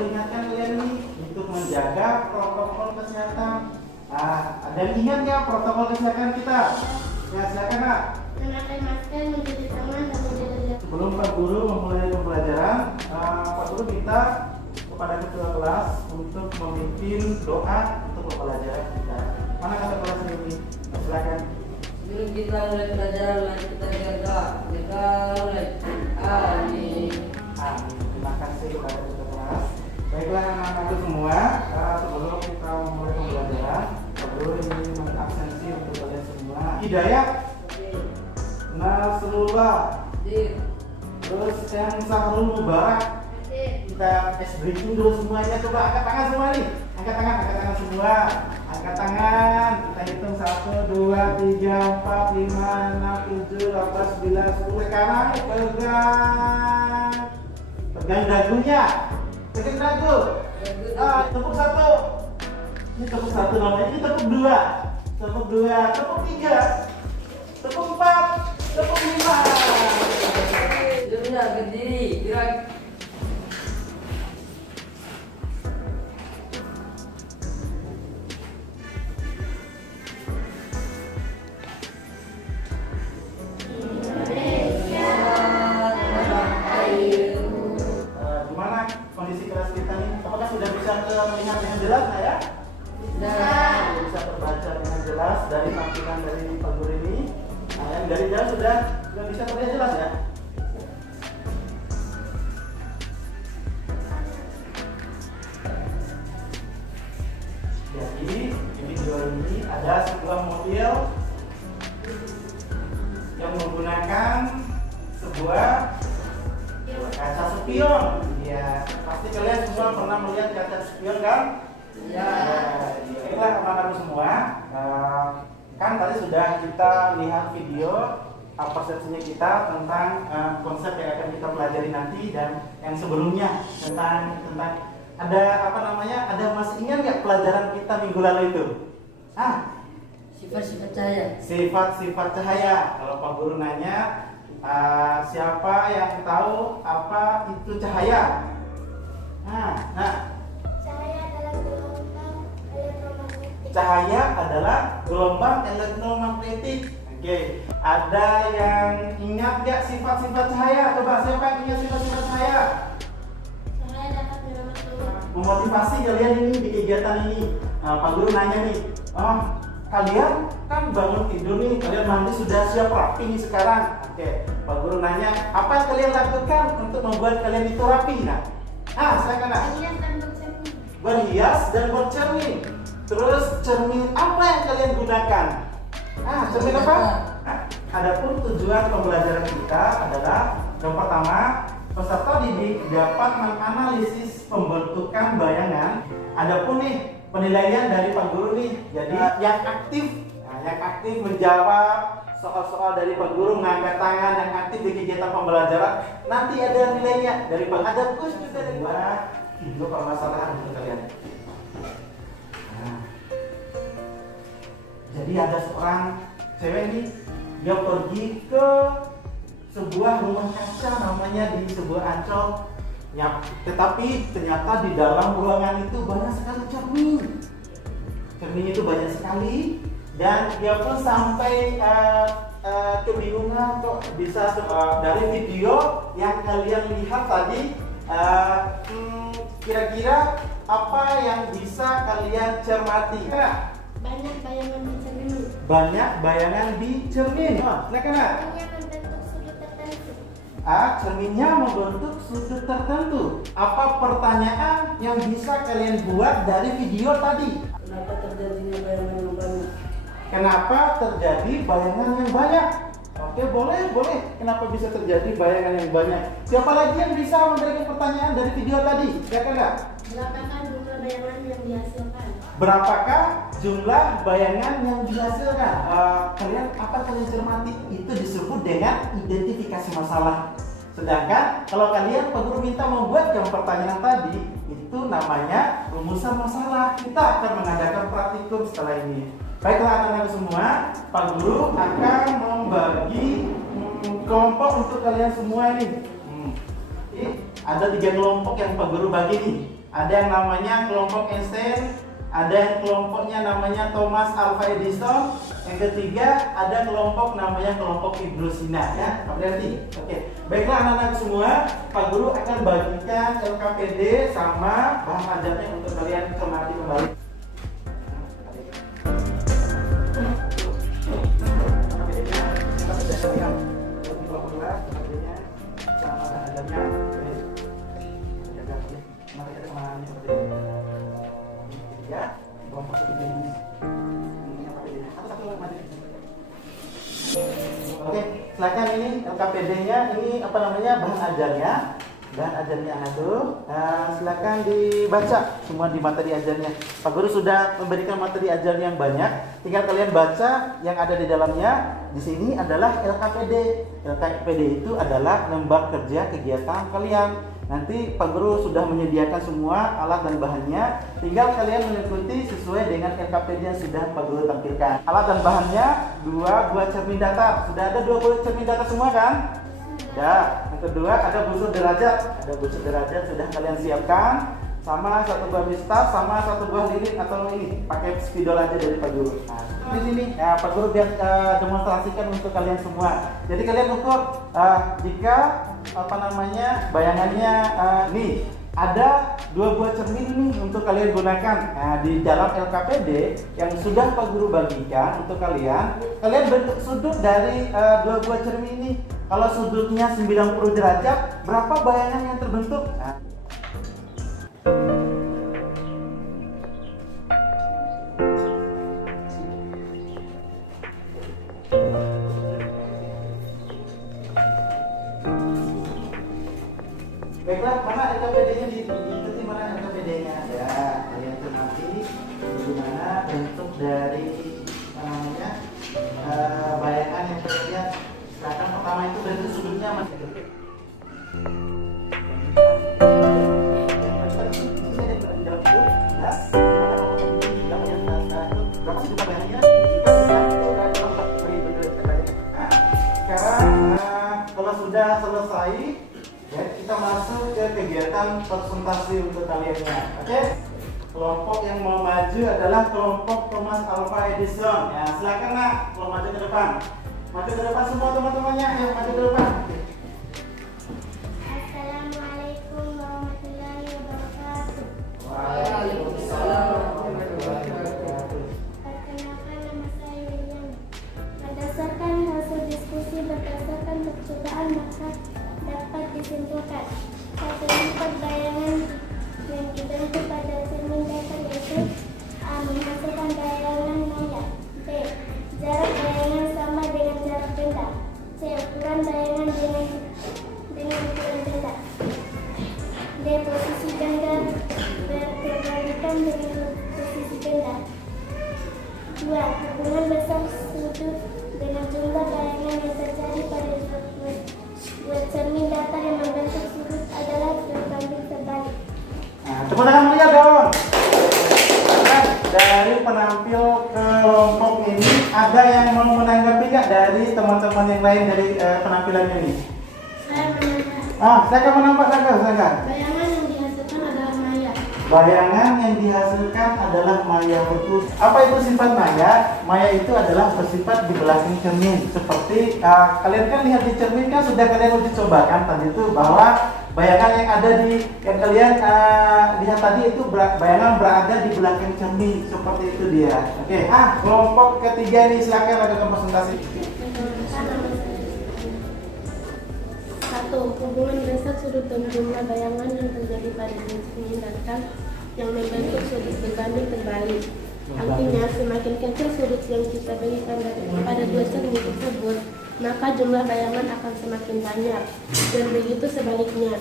Ingatkan kalian nih untuk menjaga protokol kesehatan. Ada yang ingat nggak protokol kesehatan kita? Ya, silakan Kak. Memakai masker, mencuci tangan, dan menjaga jarak. Sebelum Pak Guru memulai pembelajaran, Pak Guru minta kepada ketua kelas untuk memimpin doa untuk pembelajaran kita. Mana kata kelas ini? Silakan. Sebelum kita mulai pelajaran, mari kita berdoa. Kita mulai. Amin. Amin. Terima kasih kepada ketua kelas. Baiklah anak-anakku semua, sebelum kita memulai pembelajaran, Pak Guru ingin mengabsensi untuk kalian semua. Hidayat, Nasrullah, terus yang Sahrul Mubarak. Kita tes breaking dulu semuanya. Coba angkat tangan semua nih. Angkat tangan semua. Angkat tangan. Kita hitung 1, 2, 3, 4, 5, 6, 7, 8, 9, 10. Sekarang pegang dagunya. Pegang dagu. Tepuk 1. Ini tepuk 1 namanya. Ini tepuk 2. Tepuk 2. Tepuk 3. Tepuk 4. Tepuk 5. Sudah berdiri, gerak. Gimana kondisi kelas kita nih? Apakah sudah bisa melihat dengan jelas nggak ya? Sudah. Bisa terbaca dengan jelas dari tampilan dari Pak Guru ini. Nah, yang dari jauh sudah bisa terlihat jelas ya? Jadi di video ini ada sebuah mobil yang menggunakan sebuah kaca spion. Ya, pasti kalian semua pernah melihat kaca spion kan? Ya. Baiklah anak-anakku semua, kan tadi sudah kita lihat video persepsinya kita tentang konsep yang akan kita pelajari nanti, dan yang sebelumnya tentang ada ada masih ingat nggak pelajaran kita minggu lalu itu? Sifat-sifat cahaya. Sifat-sifat cahaya. Kalau Pak Guru nanya, siapa yang tahu apa itu cahaya? Cahaya adalah gelombang elektromagnetik. Oke, ada yang ingat nggak sifat-sifat cahaya? Coba siapa yang ingat sifat-sifat cahaya? Cahaya dapat Memotivasi kalian ini di kegiatan ini. Pak Guru nanya nih, kalian kan bangun tidur nih, kalian mandi sudah siap rapi nih sekarang. Oke, Pak Guru nanya, apa yang kalian lakukan untuk membuat kalian itu rapi? Saya kena berhias dan bercermin. Terus cermin apa yang kalian gunakan? Cermin apa? Adapun tujuan pembelajaran kita adalah yang pertama, peserta didik dapat menganalisis pembentukan bayangan. Adapun nih penilaian dari Pak Guru nih, jadi yang aktif menjawab soal-soal dari Pak Guru, mengangkat tangan, yang aktif di kegiatan pembelajaran, nanti ada nilainya dari Pak. Ada kuis juga dari video permasalahan untuk kalian. Jadi ada seorang cewek nih, dia pergi ke sebuah rumah kaca namanya di sebuah Ancol. Tetapi ternyata di dalam ruangan itu banyak sekali cermin. Cermin itu banyak sekali, dan dia pun sampai kebingungan kok bisa dari video yang kalian lihat tadi. Kira-kira apa yang bisa kalian cermati? banyak bayangan di cermin. Banyak bayangan di cermin. Cerminnya membentuk sudut tertentu. Apa pertanyaan yang bisa kalian buat dari video tadi? Kenapa terjadinya bayangan yang banyak? Kenapa terjadi bayangan yang banyak? Oke, boleh. Kenapa bisa terjadi bayangan yang banyak? Siapa lagi yang bisa memberikan pertanyaan dari video tadi? Silakan nggak? Berapakah jumlah bayangan yang dihasilkan? Berapakah jumlah bayangan yang dihasilkan? Apa kalian cermati? Itu disebut dengan identifikasi masalah. Sedangkan kalau kalian Pak Guru minta membuat yang pertanyaan tadi, itu namanya rumusan masalah. Kita akan mengadakan praktikum setelah ini. Baiklah anak-anak semua, Pak Guru akan membagi kelompok untuk kalian semua ini. ada 3 kelompok yang Pak Guru bagi nih. Ada yang namanya kelompok Einstein, ada yang kelompoknya namanya Thomas Alva Edison, yang ketiga ada kelompok namanya kelompok Hidrosina ya. Berarti, oke. Baiklah anak-anak semua, Pak Guru akan bagikan LKPD sama bahan ajarnya untuk kalian cermati kembali. Oke, silakan ini LKPD-nya, ini apa namanya bahan ajarnya, silakan dibaca semua di materi ajarnya. Pak Guru sudah memberikan materi ajar yang banyak, tinggal kalian baca yang ada di dalamnya. Di sini adalah LKPD. LKPD itu adalah lembar kerja kegiatan kalian. Nanti Pak Guru sudah menyediakan semua alat dan bahannya, tinggal kalian mengikuti sesuai dengan LKPD yang sudah Pak Guru tampilkan. Alat dan bahannya 2 buah cermin datar. Sudah ada 2 buah cermin datar semua kan? Ya. Yang kedua ada busur derajat. Ada busur derajat sudah kalian siapkan. Sama 1 buah mistar, sama 1 buah lilin atau ini pakai spidol aja dari Pak Guru. Nah, di sini ya Pak Guru biar demonstrasikan untuk kalian semua. Jadi kalian ukur jika apa namanya bayangannya nih ada 2 buah cermin nih untuk kalian gunakan. Nah, di dalam LKPD yang sudah Pak Guru bagikan untuk kalian bentuk sudut dari 2 buah cermin ini. Kalau sudutnya 90 derajat, berapa bayangan yang terbentuk? Nah, baiklah, mana LKPD-nya diikuti, mana LKPD-nya ya, kalian cermati bagaimana bentuk dari apa namanya bayangan yang terlihat. Silakan pertama itu bentuk sudutnya masih kalau sudah selesai ya, kita masuk ke kegiatan presentasi untuk kaliannya. Oke? Kelompok yang mau maju adalah kelompok Thomas Alva Edison. Ya, silakan nak, kalau maju ke depan. Maju ke depan semua teman-temannya, ayo maju ke depan. Assalamualaikum warahmatullahi wabarakatuh. Waalaikumsalam warahmatullahi wabarakatuh. Perkenalkan, nama saya William. Berdasarkan hasil diskusi berdasarkan percobaan, maka dapat disimpulkan 1 lipat bayangan yang dibentuk pada cermin datar yaitu A. Menghasilkan bayangan maya. B. Jarak bayangan sama dengan jarak benda. C. Ukuran bayangan dengan ukuran benda. D. Posisi benda berkebalikan dengan posisi benda. 2. Hubungan besar sudut dengan jumlah bayangan yang terjadi pada dua cermin datar yang membentuk sudut adalah berbanding terbalik. Nah, tepuk tangan meriah dong. Nah, dari penampil kelompok ini ada yang mau menanggapi nggak dari teman-teman yang lain dari penampilannya ini? Saya menambah. Silakan menambah, silakan. Bayangan yang dihasilkan adalah maya. Bayangan yang dihasilkan adalah maya, betul. Apa itu sifat maya? Maya itu adalah bersifat di belakang cermin. Seperti kalian kan lihat di cermin kan sudah kalian uji cobakan tadi itu bahwa bayangan yang ada yang kalian lihat tadi itu bayangan berada di belakang cermin, seperti itu dia. Oke, kelompok ketiga ini silakan lakukan presentasi. 1. Hubungan besar sudut dan jumlah bayangan yang terjadi pada cermin datar yang membentuk sudut berbanding terbalik. Artinya, semakin kecil sudut yang kita berikan pada 2 cermin tersebut, maka jumlah bayangan akan semakin banyak. Dan begitu sebaliknya,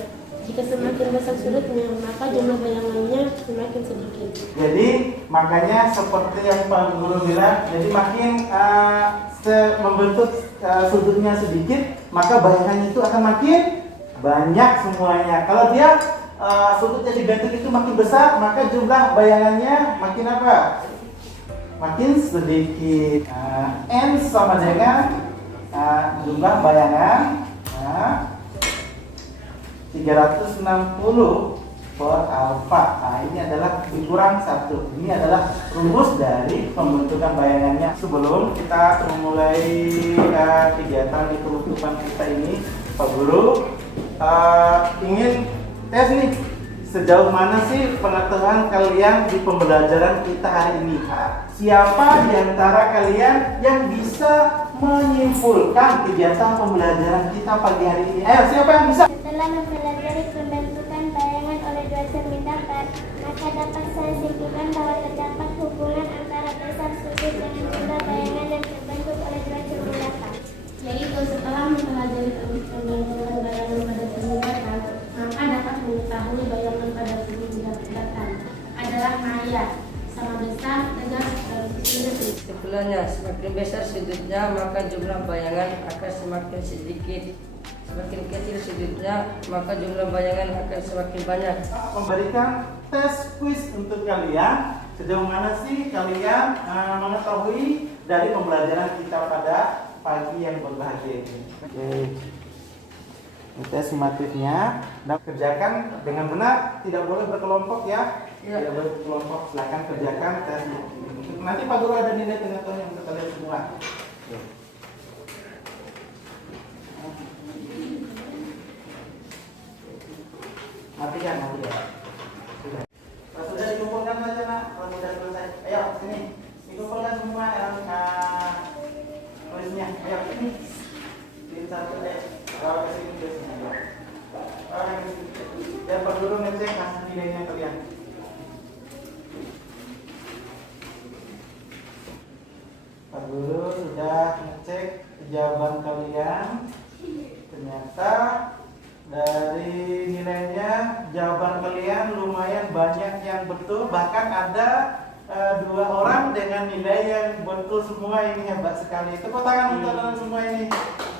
jika semakin besar sudutnya, maka jumlah bayangannya semakin sedikit. Jadi makanya seperti yang Pak Guru bilang, jadi makin membentuk sudutnya sedikit, maka bayangannya itu akan makin banyak semuanya. Kalau dia sudutnya dibentuk itu makin besar, maka jumlah bayangannya makin apa? Makin sedikit. N sama dengan jumlah bayangan 360 per alfa. Nah, ini adalah dikurang 1. Ini adalah rumus dari pembentukan bayangannya. Sebelum kita memulai kegiatan di penutupan kita ini, Pak Guru ingin tes nih, sejauh mana sih pengetahuan kalian di pembelajaran kita hari ini? Siapa di antara kalian yang bisa menyimpulkan kegiatan pembelajaran kita pagi hari ini? Ayo, siapa yang bisa? Setelah mempelajari pembentukan bayangan oleh dua cermin datar, maka dapat saya simpulkan bahwa terdapat hubungan antara dasar sudut dengan jumlah bayangan yang terbentuk oleh dua cermin datar. Yaitu setelah mempelajari pembentukan bayangan pada cermin datar, maka dapat mengetahui bayangan pada cermin datar adalah maya, sama besar, tegas, dan simetris. Kesimpulannya, semakin besar sudutnya maka jumlah bayangan akan semakin sedikit. Semakin kecil sudutnya maka jumlah bayangan akan semakin banyak. Memberikan tes quiz untuk kalian. Sejauh mana sih kalian mengetahui dari pembelajaran kita pada pagi yang berbahagia ini? Oke. Tes sumatifnya, dan kerjakan dengan benar, tidak boleh berkelompok ya. Ya. Tidak boleh berkelompok. Silakan kerjakan tes. Nanti Pak Guru ada nilai tengah-tengah untuk kalian semua. Oke. Matikan. Sudah. Kalau sudah dikumpulkan saja nak, kalau sudah selesai. Ayo sini, dikumpulkan semua yang tulisnya. Ayo sini. Di satu deh. Bawa ke sini biasanya. Bawa ke sini. Dan Pak Guru ngecek hasil nilainya kalian. Pak Guru sudah ngecek jawaban kalian. Ternyata dari nilainya jawaban kalian lumayan banyak yang betul, bahkan ada 2 orang dengan nilai yang betul semua. Ini hebat sekali. Tepuk tangan untuk kalian semua ini.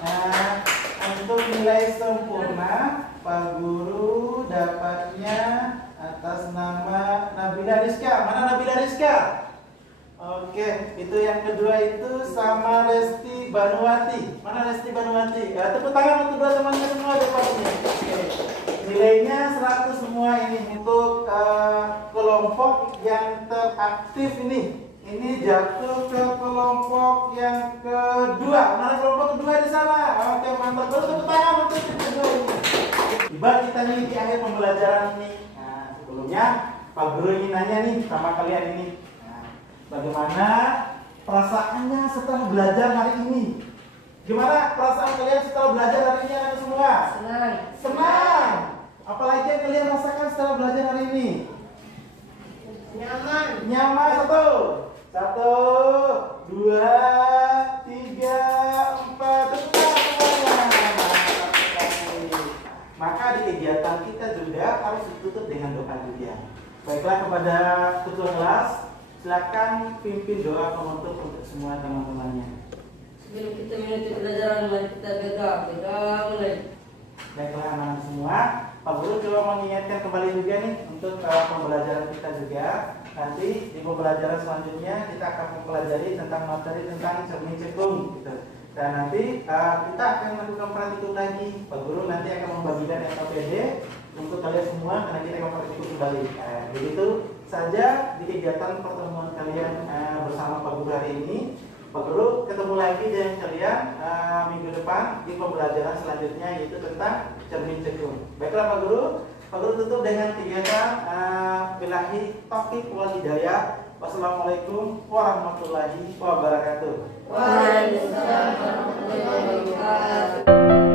Nah, untuk nilai sempurna Pak Guru dapatnya atas nama Nabila Rizka. Mana Nabila Rizka? Oke, itu yang kedua itu sama Resti Banuwati. Mana Resti Banuwati? Ya, tepuk tangan untuk dua temannya semua depannya. Oke. Nilainya 100 semua ini untuk kelompok yang teraktif ini. Ini jatuh ke kelompok yang kedua. Mana kelompok kedua di sana? Oke, mantap. Baru tepuk tangan untuk yang kedua ini. Tiba kita nih di akhir pembelajaran ini. Nah, sebelumnya Pak Guru ingin nanya nih sama kalian ini. Bagaimana perasaannya setelah belajar hari ini? Gimana perasaan kalian setelah belajar hari ini anak semua? Senang. Senang. Apalagi yang kalian rasakan setelah belajar hari ini? Nyaman. Nyaman. Satu, 2, 3, 4. Tepuk tangan semuanya. Maka di kegiatan kita juga harus ditutup dengan doa juga. Baiklah, kepada ketua kelas, silakan pimpin doa penutup untuk semua teman-temannya. Sebelum kita menutup pelajaran, mari kita berdoa mulai. Baiklah anak-anak semua, Pak Guru coba mengingatkan kembali juga nih untuk pembelajaran kita juga. Nanti di pembelajaran selanjutnya kita akan mempelajari tentang materi tentang cermin cekung gitu. Dan nanti kita akan melakukan praktikum lagi. Pak Guru nanti akan membagikan SOPD untuk kalian semua karena kita akan praktikum kembali. Begitu saja di kegiatan pertemuan kalian bersama Pak Guru hari ini. Pak Guru ketemu lagi dengan kalian minggu depan di pembelajaran selanjutnya, yaitu tentang cermin cekung. Baiklah Pak Guru. Pak Guru tutup dengan kegiatan billahi taufiq wal hidayah. Wassalamualaikum warahmatullahi wabarakatuh. Waalaikumsalam warahmatullahi wabarakatuh.